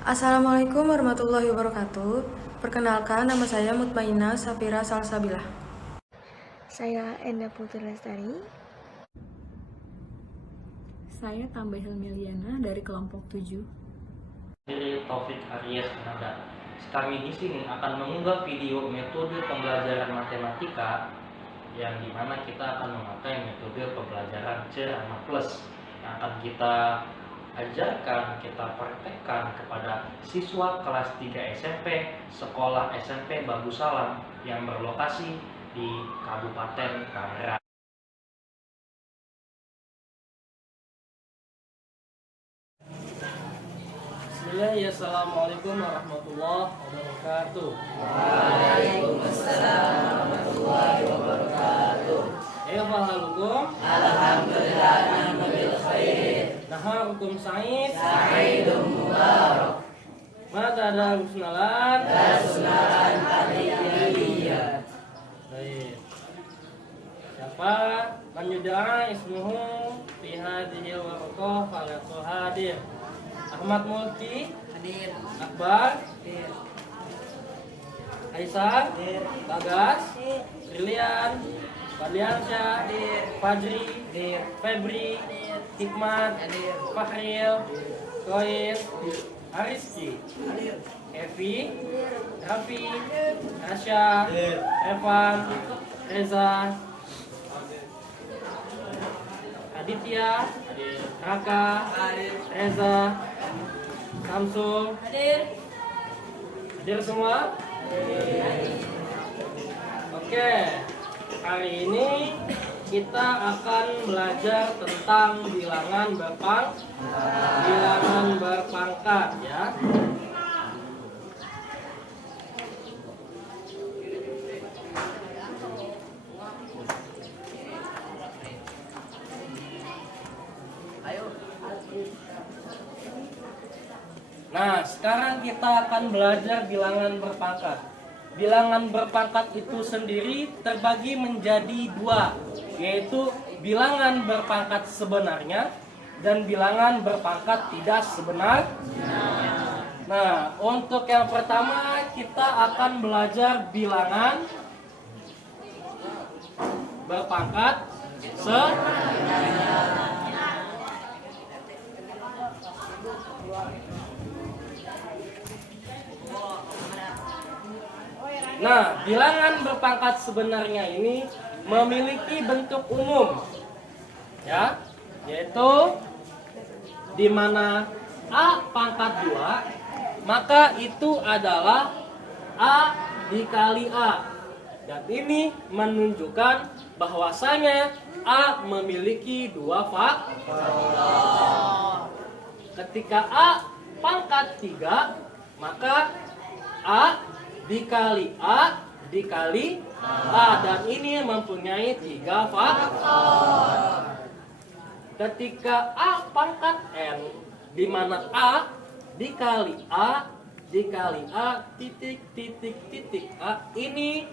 Assalamualaikum warahmatullahi wabarakatuh. Perkenalkan, nama saya Mutmainah Safira Salsabilah. Saya Enda Putri Lestari. Saya Tambah Hilmiliana dari kelompok 7. Dari Taufik Aryas Ananda. Kami di sini akan mengunggah video metode pembelajaran matematika yang dimana kita akan memakai metode pembelajaran Cerama Plus yang akan kita ajarkan, kita praktekkan kepada siswa kelas 3 SMP Sekolah SMP Bagusalam yang berlokasi di Kabupaten Tangerang. Bismillahirrahmanirrahim. Assalamualaikum warahmatullahi wabarakatuh. Waalaikumsalam warahmatullahi wabarakatuh. Kaifa halukum? Alhamdulillah nahnu bil khair. Naharukum sa'id. Sa'idun mubarak. Mata darusnalan. Darusnalan aliyah. Baik. Siapa man yud'a ismuhu fi hadhihi warqah falatu hadir. Ahmad Mulki Hadir. Akbar Hadir. Aisyah Hadir. Bagas Brilian Fadliansyah Hadir. Fajri Hadir. Febri Hadir. Hikmat Hadir. Fahril Kois Ariski Hadir. Evi Raffi Asya Evan Reza Aditya Raka Hadir. Reza Samsul Hadir. hadir semua? Oke, hari ini kita akan belajar tentang bilangan berpangkat ya. Ayo. Nah, sekarang kita akan belajar bilangan berpangkat. Bilangan berpangkat itu sendiri terbagi menjadi dua, yaitu bilangan berpangkat sebenarnya dan bilangan berpangkat tidak sebenarnya. Nah, untuk yang pertama kita akan belajar bilangan berpangkat sebenarnya. Nah, bilangan berpangkat sebenarnya ini memiliki bentuk umum, ya, yaitu di mana A pangkat 2, maka itu adalah A dikali A. Dan ini menunjukkan bahwasanya A memiliki dua faktor. Ketika A pangkat 3, maka A dikali A dikali A, dan ini mempunyai 3 faktor. Ketika A pangkat N, di mana A dikali A dikali A titik titik titik A, ini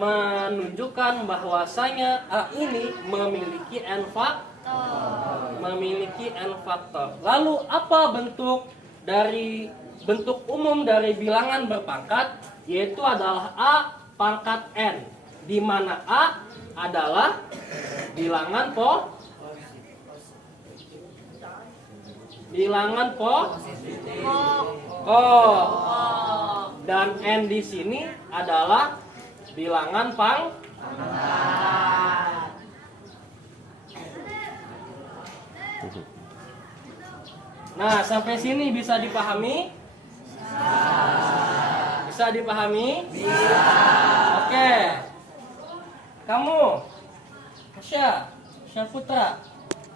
menunjukkan bahwasanya A ini memiliki N faktor. Lalu apa bentuk umum dari bilangan berpangkat? Yaitu adalah A pangkat N, di mana A adalah bilangan positif, dan N di sini adalah bilangan pangkat. Nah, sampai sini bisa dipahami? Bisa dipahami? Bisa. Oke. Kamu, Asya Putra,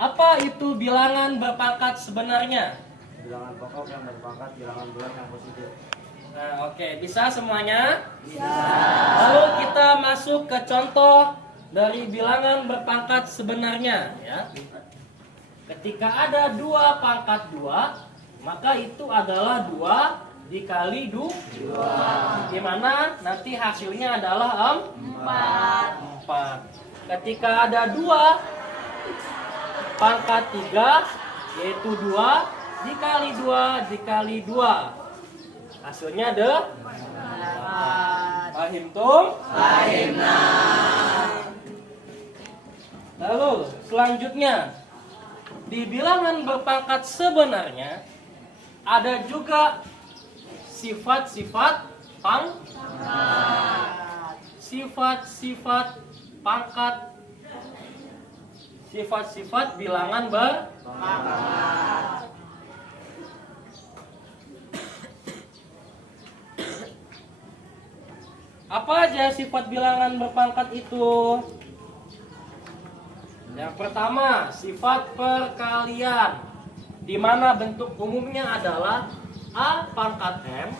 apa itu bilangan berpangkat sebenarnya? Bilangan pokok yang berpangkat bilangan bulan yang positif. Nah, oke, bisa semuanya? Bisa. Lalu kita masuk ke contoh dari bilangan berpangkat sebenarnya, ya. Ketika ada 2 pangkat 2, maka itu adalah 2 dikali 2, di mana nanti hasilnya adalah 4. Ketika ada 2 pangkat 3, yaitu 2 dikali 2 dikali 2, Hasilnya Fahim tum? Fahimna. Lalu selanjutnya, di bilangan berpangkat sebenarnya ada juga sifat-sifat pangkat, sifat-sifat bilangan berpangkat. Apa aja sifat bilangan berpangkat itu? Yang pertama, sifat perkalian, di mana bentuk umumnya adalah A pangkat M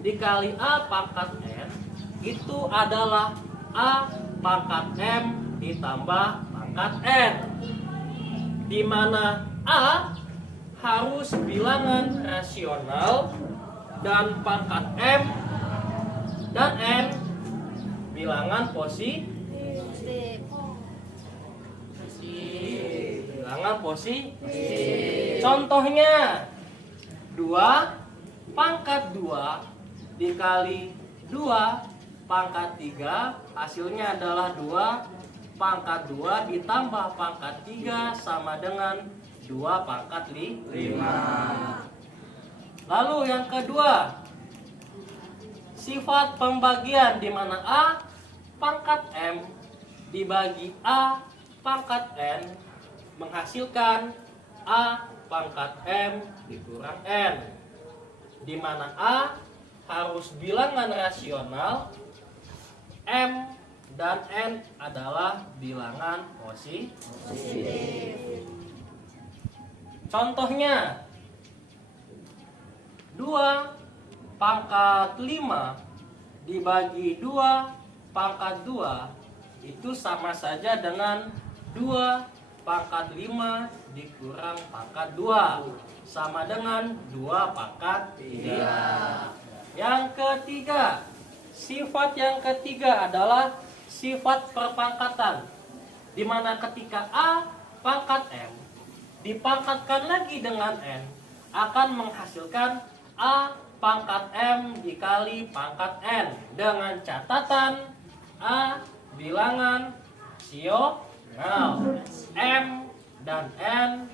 dikali A pangkat N itu adalah A pangkat M ditambah pangkat N, di mana A harus bilangan rasional dan pangkat M dan N bilangan positif. Bilangan positif. Contohnya 2 pangkat 2 dikali 2 pangkat 3 hasilnya adalah 2 pangkat 2 ditambah pangkat 3 sama dengan 2 pangkat 5. Lalu yang kedua, sifat pembagian, di mana A pangkat M dibagi A pangkat N menghasilkan A pangkat M dikurang N, di mana A harus bilangan rasional, M dan N adalah bilangan positif. Contohnya 2 pangkat 5 dibagi 2 pangkat 2 itu sama saja dengan 2 pangkat 5 dikurang pangkat 2 sama dengan 2 pangkat 3. Yang ketiga, sifat yang ketiga adalah sifat perpangkatan, di mana ketika A pangkat M dipangkatkan lagi dengan N akan menghasilkan A pangkat M dikali pangkat N, dengan catatan A bilangan rasional, M dan N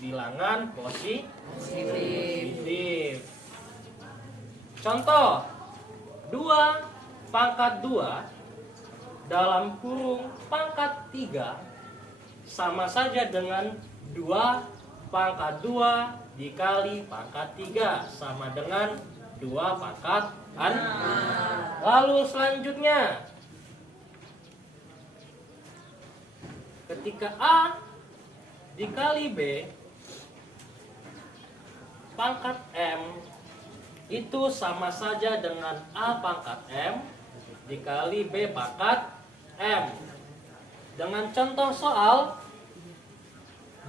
bilangan positif. Contoh 2 pangkat 2 dalam kurung pangkat 3 sama saja dengan 2 pangkat 2 dikali pangkat 3 sama dengan 2 pangkat 6. Lalu selanjutnya, ketika A dikali B pangkat M itu sama saja dengan A pangkat M dikali B pangkat M. Dengan contoh soal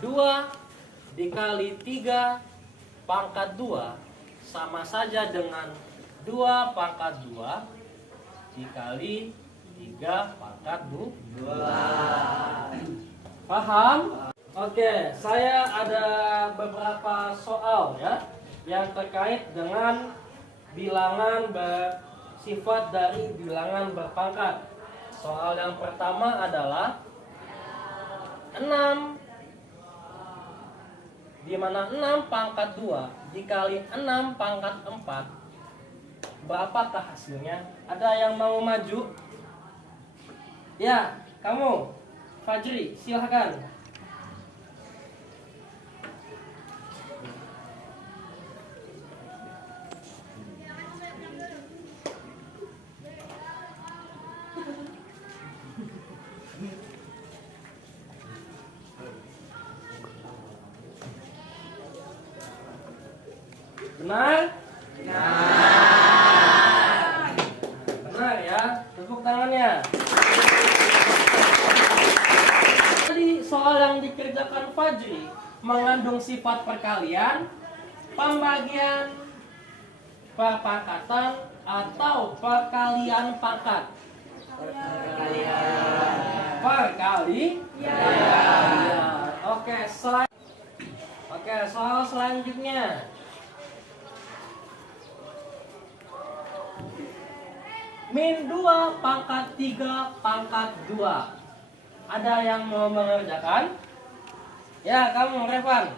2 dikali 3 pangkat 2 sama saja dengan 2 pangkat 2 dikali 3 pangkat 2. Paham? Oke, saya ada beberapa soal ya yang terkait dengan bilangan bersifat dari bilangan berpangkat. Soal yang pertama adalah 6, di mana 6 pangkat 2 dikali 6 pangkat 4, berapakah hasilnya? Ada yang mau maju? Ya, kamu Fajri, silahkan. Benar? Benar ya, tepuk tangannya. Tadi soal yang dikerjakan Fajri mengandung sifat perkalian, pembagian, perpangkatan, atau perkalian pangkat. Perkalian. Oke, soal selanjutnya. min 2 pangkat 3 pangkat 2. Ada yang mau mengerjakan? Ya, kamu Revan.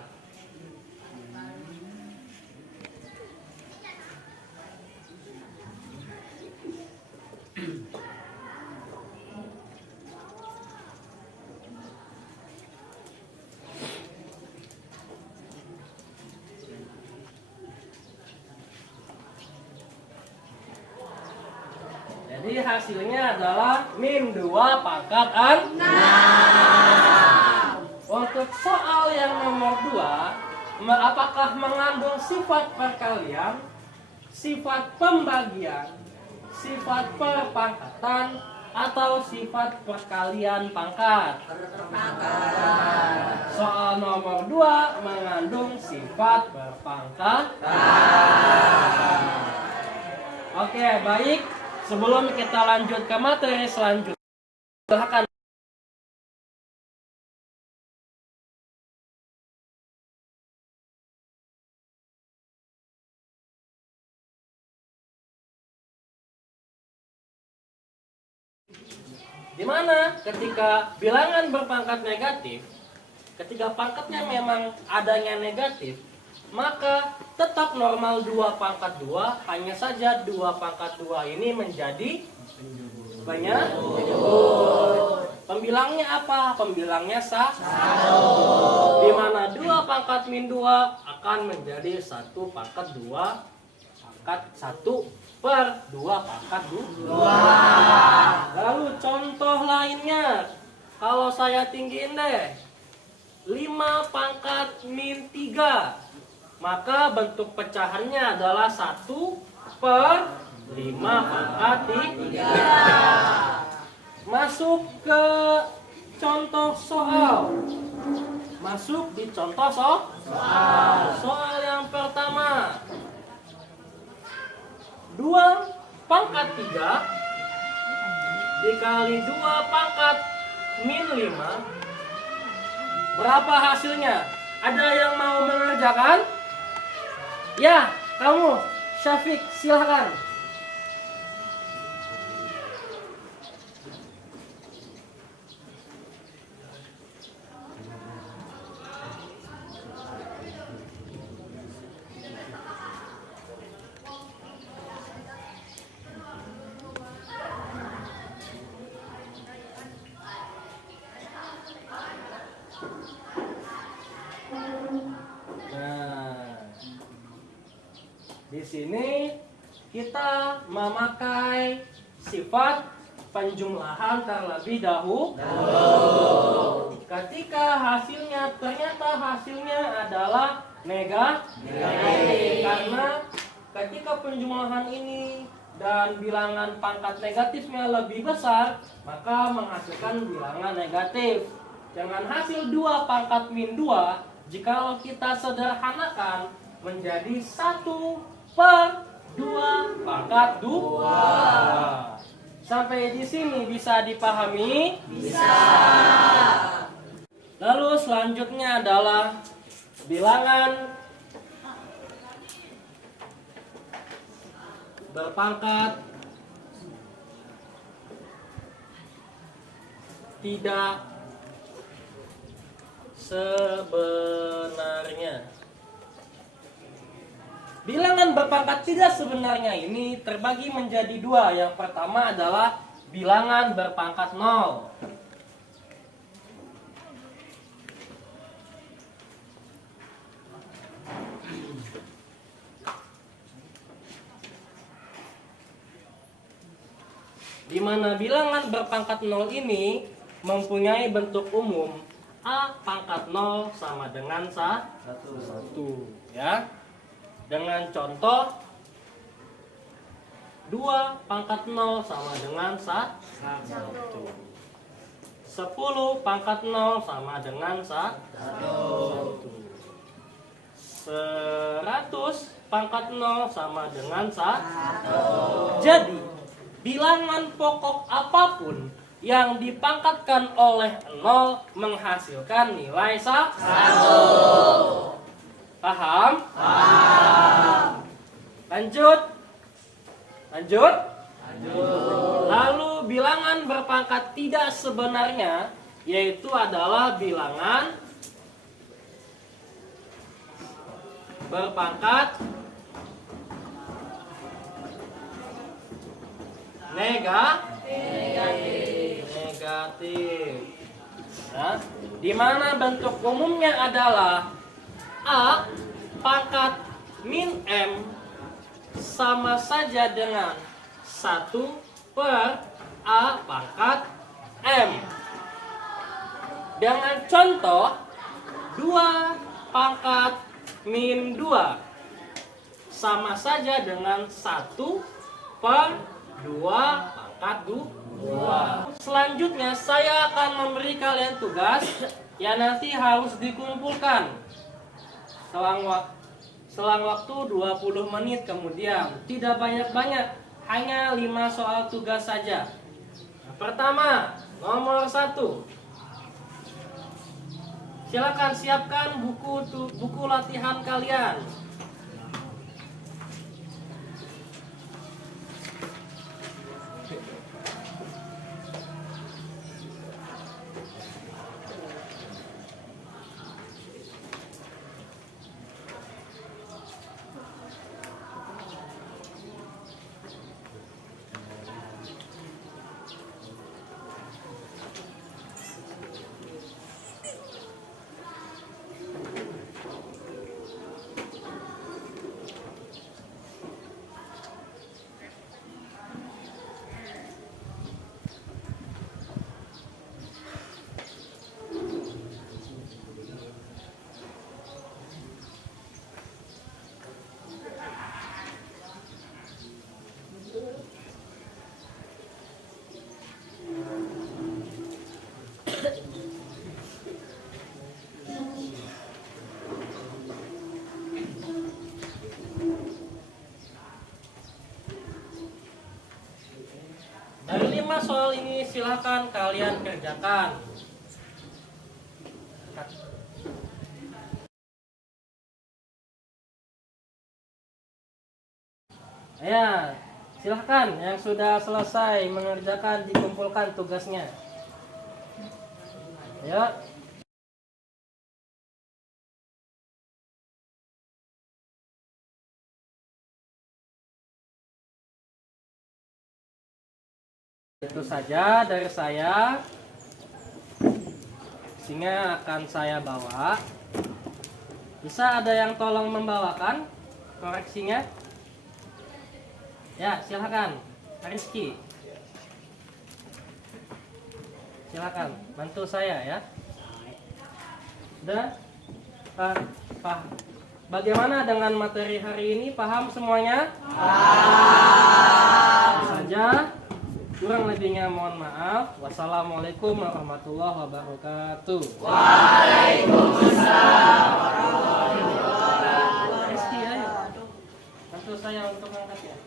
Jadi hasilnya adalah min 2 pangkat 6. Untuk soal yang nomor 2, apakah mengandung sifat perkalian, sifat pembagian, sifat perpangkatan, atau sifat perkalian pangkat? Soal nomor 2 mengandung sifat berpangkat. Oke, baik. Sebelum kita lanjut ke materi selanjutnya, silakan. Dimana ketika bilangan berpangkat negatif, ketika pangkatnya memang adanya negatif, maka tetap normal 2 pangkat 2, hanya saja 2 pangkat 2 ini menjadi banyak. Pembilangnya apa? Pembilangnya 1. Dimana 2 pangkat min 2 akan menjadi 1 pangkat 2 pangkat 1 per 2 pangkat 2. Lalu contoh lainnya, kalau saya tinggiin deh 5 pangkat min 3, maka bentuk pecahannya adalah 1 per 5 pangkat 3. Masuk ke contoh soal. Masuk di contoh soal. Soal yang pertama, 2 pangkat 3 dikali 2 pangkat min 5. Berapa hasilnya? Ada yang mau mengerjakan? Ya, kamu, Syafiq, silahkan. Di sini kita memakai sifat penjumlahan terlebih dahulu. Ketika hasilnya ternyata hasilnya adalah negatif. Karena ketika penjumlahan ini dan bilangan pangkat negatifnya lebih besar, maka menghasilkan bilangan negatif. Dengan hasil 2 pangkat min 2, jikalau kita sederhanakan menjadi 1 per 2 pangkat 2. Sampai di sini bisa dipahami? Bisa. Lalu selanjutnya adalah bilangan berpangkat tidak sebenarnya. Bilangan berpangkat tidak sebenarnya ini terbagi menjadi 2. Yang pertama adalah bilangan berpangkat 0. Di mana bilangan berpangkat 0 ini mempunyai bentuk umum A pangkat 0 sama dengan 1, ya. Dengan contoh 2 pangkat 0 sama dengan 1. 10 pangkat 0 sama dengan 1. 100 pangkat 0 sama dengan 1. Jadi, bilangan pokok apapun yang dipangkatkan oleh 0 menghasilkan nilai 1. Paham? Paham. Lanjut. Lalu bilangan berpangkat tidak sebenarnya yaitu adalah bilangan berpangkat negatif. Nah, di mana bentuk umumnya adalah A pangkat min M sama saja dengan 1 per A pangkat M. Dengan contoh 2 pangkat min 2 sama saja dengan 1 per 2 pangkat 2. Selanjutnya saya akan memberi kalian tugas yang nanti harus dikumpulkan selang waktu 20 menit kemudian. Tidak banyak-banyak, hanya 5 soal tugas saja. Pertama, nomor 1. Silakan siapkan buku latihan kalian. Dari 5 soal ini silahkan kalian kerjakan. Ya, silahkan yang sudah selesai mengerjakan dikumpulkan tugasnya. Ya. Itu saja dari saya. Isinya akan saya bawa. Bisa ada yang tolong membawakan koreksinya? Ya, silakan. Rizky. Silakan bantu saya ya. Sudah? Paham. Bagaimana dengan materi hari ini? Paham semuanya? Paham. Saja. Kurang lebihnya mohon maaf. Wassalamualaikum warahmatullahi wabarakatuh. Waalaikumsalam warahmatullahi wabarakatuh. Rizky, ayo. Bantu saya untuk mengangkatnya.